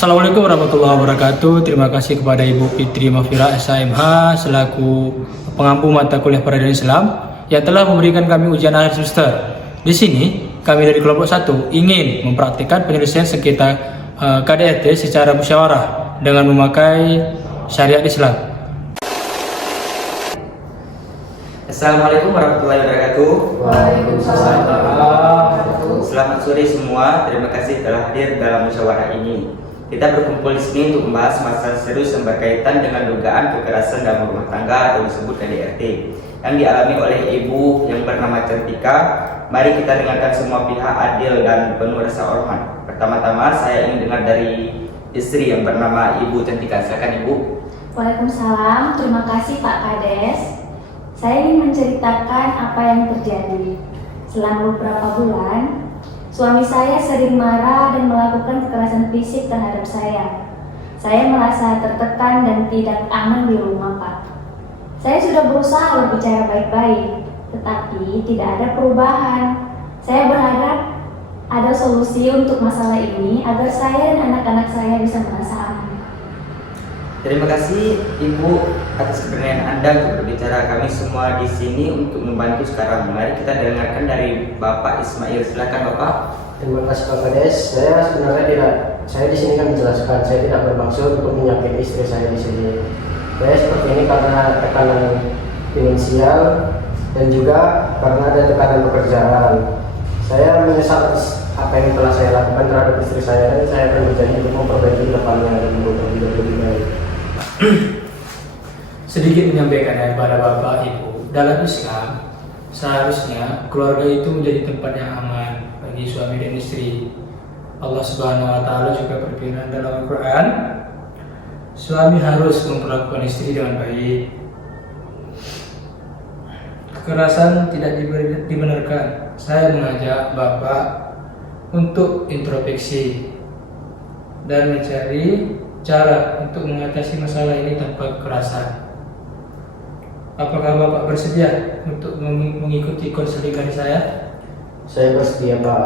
Assalamualaikum warahmatullahi wabarakatuh. Terima kasih kepada Ibu Fitri Mafira SHMH selaku pengampu mata kuliah peradilan Islam yang telah memberikan kami ujian akhir semester. Di sini kami dari kelompok 1 ingin mempraktikkan penyelesaian sengketa KDRT secara musyawarah dengan memakai syariat Islam. Assalamualaikum warahmatullahi wabarakatuh. Waalaikumsalam. Selamat sore semua. Terima kasih telah hadir dalam musyawarah ini. Kita berkumpul di sini untuk membahas masalah serius yang berkaitan dengan dugaan kekerasan dalam rumah tangga atau disebut KDRT yang dialami oleh ibu yang bernama Cantika. Mari kita dengarkan semua pihak adil dan penuh rasa hormat. Pertama-tama saya ingin dengar dari istri yang bernama Ibu Cantika. Silakan Ibu. Waalaikumsalam. Terima kasih Pak Kades. Saya ingin menceritakan apa yang terjadi. Selama beberapa bulan, suami saya sering marah dan melakukan kekerasan fisik terhadap saya. Saya merasa tertekan dan tidak aman di rumah, Pak. Saya sudah berusaha berbicara baik-baik, tetapi tidak ada perubahan. Saya berharap ada solusi untuk masalah ini agar saya dan anak-anak saya bisa merasa aman. Terima kasih Ibu atas keberanian Anda untuk berbicara. Kami semua di sini untuk membantu sekarang. Mari kita dengarkan dari Bapak Ismail. Silakan Bapak. Terima kasih Pak Kades. Saya di sini kan menjelaskan saya tidak bermaksud untuk menyakiti istri saya di sini. Saya seperti ini karena tekanan finansial dan juga karena ada tekanan pekerjaan. Saya menyesal apa yang telah saya lakukan terhadap istri saya dan saya akan berjanji untuk memperbaiki depannya dan membuat hidup lebih baik. Sedikit menyampaikan kepada Bapak Ibu, dalam Islam seharusnya keluarga itu menjadi tempat yang aman bagi suami dan istri. Allah Subhanahu wa taala juga berfirman dalam Al-Qur'an, suami harus memperlakukan istri dengan baik. Kekerasan tidak dibenarkan. Saya mengajak Bapak untuk introspeksi dan mencari cara untuk mengatasi masalah ini tanpa kekerasan. Apakah Bapak bersedia untuk mengikuti konseling dari saya? Saya bersedia Pak.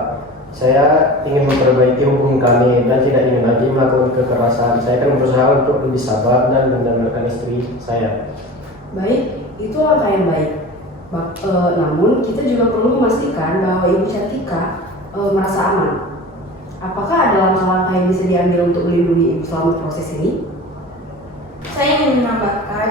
Saya ingin memperbaiki hubungan kami dan tidak ingin lagi melakukan kekerasan. Saya akan berusaha untuk lebih sabar dan mendengarkan istri saya. Baik, itu langkah yang baik. Namun kita juga perlu memastikan bahwa Ibu Cantika merasa aman. Apakah ada langkah-langkah yang bisa diambil untuk melindungi Ibu selama proses ini? Saya ingin menambahkan,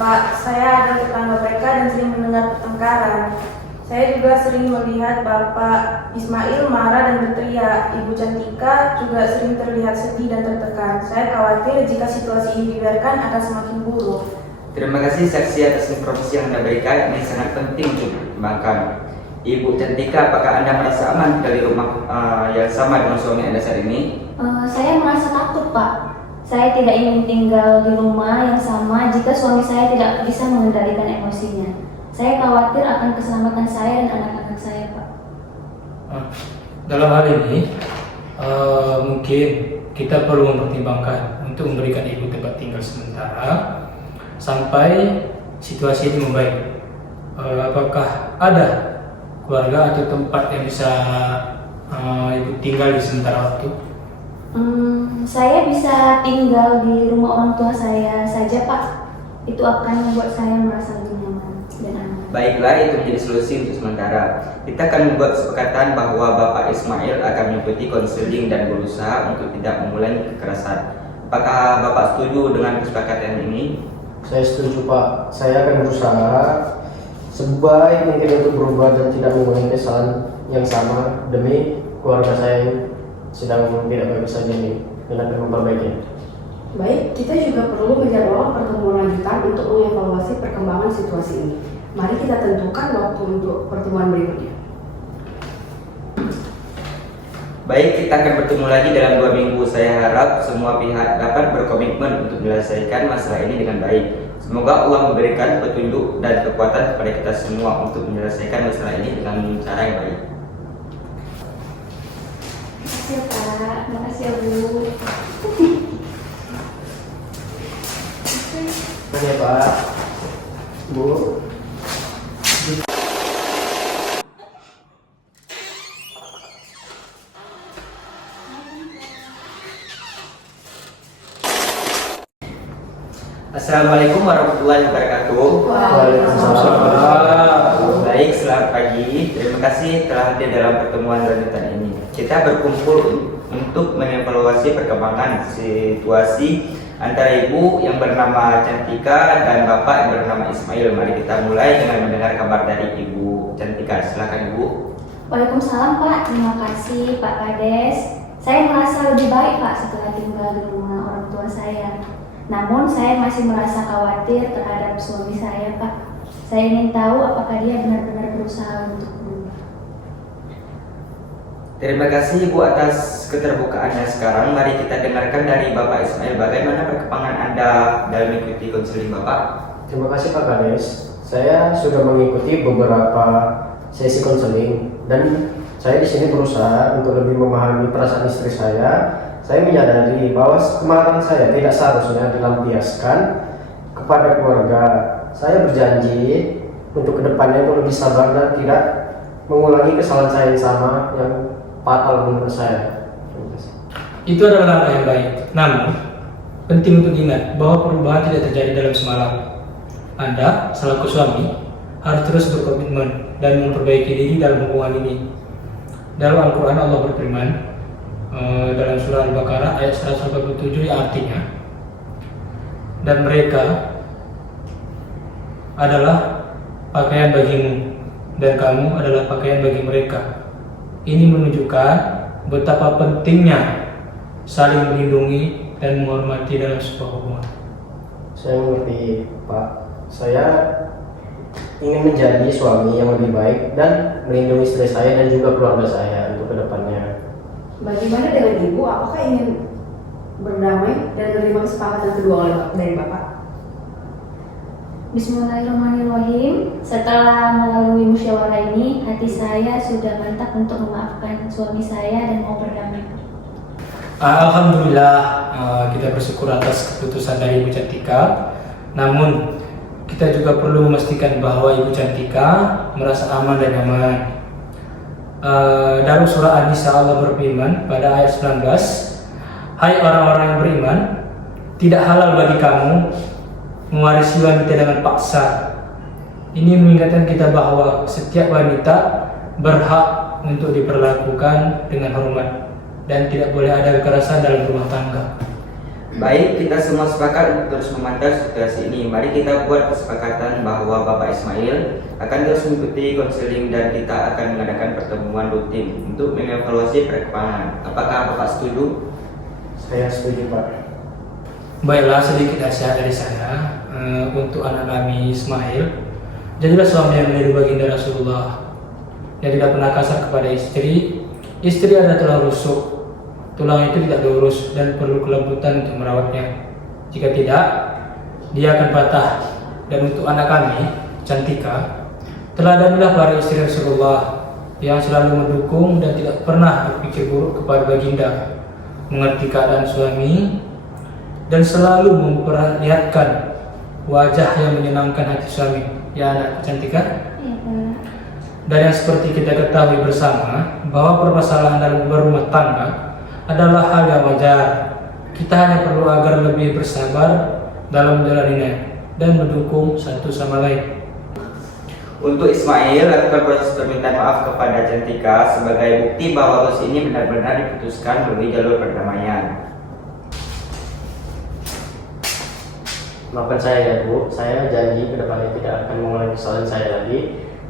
Pak, saya adalah tetangga mereka dan sering mendengar pertengkaran. Saya juga sering melihat Bapak Ismail marah dan berteriak. Ibu Cantika juga sering terlihat sedih dan tertekan. Saya khawatir jika situasi ini dibiarkan akan semakin buruk. Terima kasih saksi atas informasi yang Anda berikan. Ini sangat penting untuk dipertimbangkan. Ibu Cantika, apakah Anda merasa aman dari rumah yang sama dengan suami Anda saat ini? Saya merasa takut, Pak. Saya tidak ingin tinggal di rumah yang sama jika suami saya tidak bisa mengendalikan emosinya. Saya khawatir akan keselamatan saya dan anak-anak saya, Pak. Dalam hal ini, mungkin kita perlu mempertimbangkan untuk memberikan ibu tempat tinggal sementara sampai situasi ini membaik. Apakah ada keluarga atau tempat yang bisa ibu tinggal di sementara waktu? Saya bisa tinggal di rumah orang tua saya saja, Pak. Itu akan membuat saya merasa lebih nyaman dan aman. Baiklah, itu menjadi solusi untuk sementara. Kita akan membuat kesepakatan bahwa Bapak Ismail akan mengikuti konseling dan berusaha untuk tidak mengulangi kekerasan. Apakah Bapak setuju dengan kesepakatan ini? Saya setuju Pak. Saya akan berusaha sebaik mungkin untuk berubah dan tidak mengulangi kesalahan yang sama demi keluarga saya yang sedang tidak baik saja ini dan akan memperbaiki. Baik, kita juga perlu menjadwalkan pertemuan lanjutan untuk mengevaluasi perkembangan situasi ini. Mari kita tentukan waktu untuk pertemuan berikutnya. Baik, kita akan bertemu lagi dalam 2 minggu. Saya harap semua pihak dapat berkomitmen untuk menyelesaikan masalah ini dengan baik. Semoga Allah memberikan petunjuk dan kekuatan kepada kita semua untuk menyelesaikan masalah ini dengan cara yang baik. Terima kasih, Pak. Terima kasih, Bu. Terima kasih Pak. Bu. Assalamualaikum warahmatullahi wabarakatuh. Waalaikumsalam. Baik, selamat pagi. Terima kasih telah hadir dalam pertemuan lanjutan ini. Kita berkumpul untuk mengevaluasi perkembangan situasi antara ibu yang bernama Cantika dan bapak yang bernama Ismail. Mari kita mulai dengan mendengar kabar dari ibu Cantika. Silakan ibu. Waalaikumsalam Pak, terima kasih Pak Kades. Saya merasa lebih baik Pak setelah tinggal di rumah orang tua saya. Namun saya masih merasa khawatir terhadap suami saya Pak. Saya ingin tahu apakah dia benar-benar berusaha untuk berubah. Terima kasih ibu atas keterbukaannya. Sekarang mari kita dengarkan dari bapak Ismail. Bagaimana perkembangan anda dalam mengikuti konseling bapak? Terima kasih Pak Kades. Saya sudah mengikuti beberapa sesi konseling dan saya di sini berusaha untuk lebih memahami perasaan istri saya. Saya menyadari bahwa kemarahan saya tidak seharusnya dilampiaskan kepada keluarga. Saya berjanji untuk kedepannya itu lebih sabar dan tidak mengulangi kesalahan saya yang sama yang fatal menurut saya. Itu adalah langkah yang baik. Namun, penting untuk diingat bahwa perubahan tidak terjadi dalam semalam. Anda, selaku suami, harus terus berkomitmen dan memperbaiki diri dalam hubungan ini. Dalam Al-Quran Allah berfirman dalam surah Al-Baqarah ayat 187 yang artinya, dan mereka adalah pakaian bagimu dan kamu adalah pakaian bagi mereka. Ini menunjukkan betapa pentingnya saling melindungi dan menghormati dalam sebuah hubungan. Saya mengerti Pak. Saya ingin menjadi suami yang lebih baik dan melindungi istri saya dan juga keluarga saya untuk kedepannya. Bagaimana dengan ibu? Apakah ingin berdamai dan menerima kesepakatan kedua dari bapak? Bismillahirrahmanirrahim. Setelah melalui musyawarah ini, hati saya sudah mantap untuk memaafkan suami saya dan mau berdamai. Alhamdulillah, kita bersyukur atas keputusan dari Ibu Cantika. Namun kita juga perlu memastikan bahwa Ibu Cantika merasa aman dan nyaman. Dalam surah An-Nisa Allah berfirman pada ayat 19, hai orang-orang yang beriman, tidak halal bagi kamu mewarisi wanita dengan paksa. Ini mengingatkan kita bahwa setiap wanita berhak untuk diperlakukan dengan hormat dan tidak boleh ada kekerasan dalam rumah tangga. Baik, kita semua sepakat untuk terus memantau situasi ini. Mari kita buat kesepakatan bahwa Bapak Ismail akan terus mengikuti konseling dan kita akan mengadakan pertemuan rutin untuk mengevaluasi perkembangan. Apakah Bapak setuju? Saya setuju Pak. Baiklah, sedikit nasihat dari saya untuk anak kami Ismail. Jadilah suami yang meniru baginda Rasulullah yang tidak pernah kasar kepada istri. Istri adalah tulang rusuk. Tulang itu tidak lurus dan perlu kelembutan untuk merawatnya. Jika tidak, dia akan patah. Dan untuk anak kami, Cantika, teladanilah para istri Rasulullah yang selalu mendukung dan tidak pernah berpikir buruk kepada baginda, mengerti keadaan suami, dan selalu memperlihatkan wajah yang menyenangkan hati suami. Ya anak Cantika? Iya Pak. Dan yang seperti kita ketahui bersama bahwa permasalahan dalam berumah tangga adalah hal yang wajar. Kita hanya perlu agar lebih bersabar dalam menjalaninya dan mendukung satu sama lain. Untuk Ismail, lakukan proses permintaan maaf kepada Cantika sebagai bukti bahwa kasus ini benar-benar diputuskan melalui jalur perdamaian. Maafkan saya ya Bu, saya janji kedepannya tidak akan mengulangi kesalahan saya lagi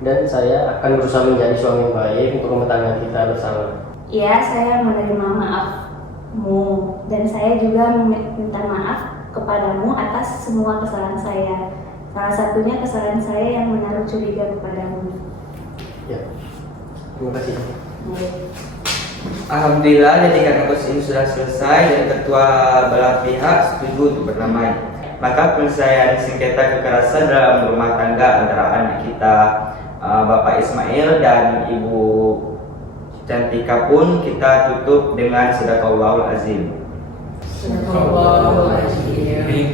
dan saya akan berusaha menjadi suami yang baik untuk rumah tangga kita bersama. Ya, saya menerima maafmu dan saya juga meminta maaf kepadamu atas semua kesalahan saya. Salah satunya kesalahan saya yang menaruh curiga kepadamu. Ya, terima kasih. Alhamdulillah, jadi karena kasus ini sudah selesai dan ketua belah pihak setuju untuk berdamai, maka penyelesaian sengketa kekerasan dalam rumah tangga antara anak kita Bapak Ismail dan Ibu Cantika pun kita tutup dengan Sadaqallahul Azim. Sadaqallahul Azim.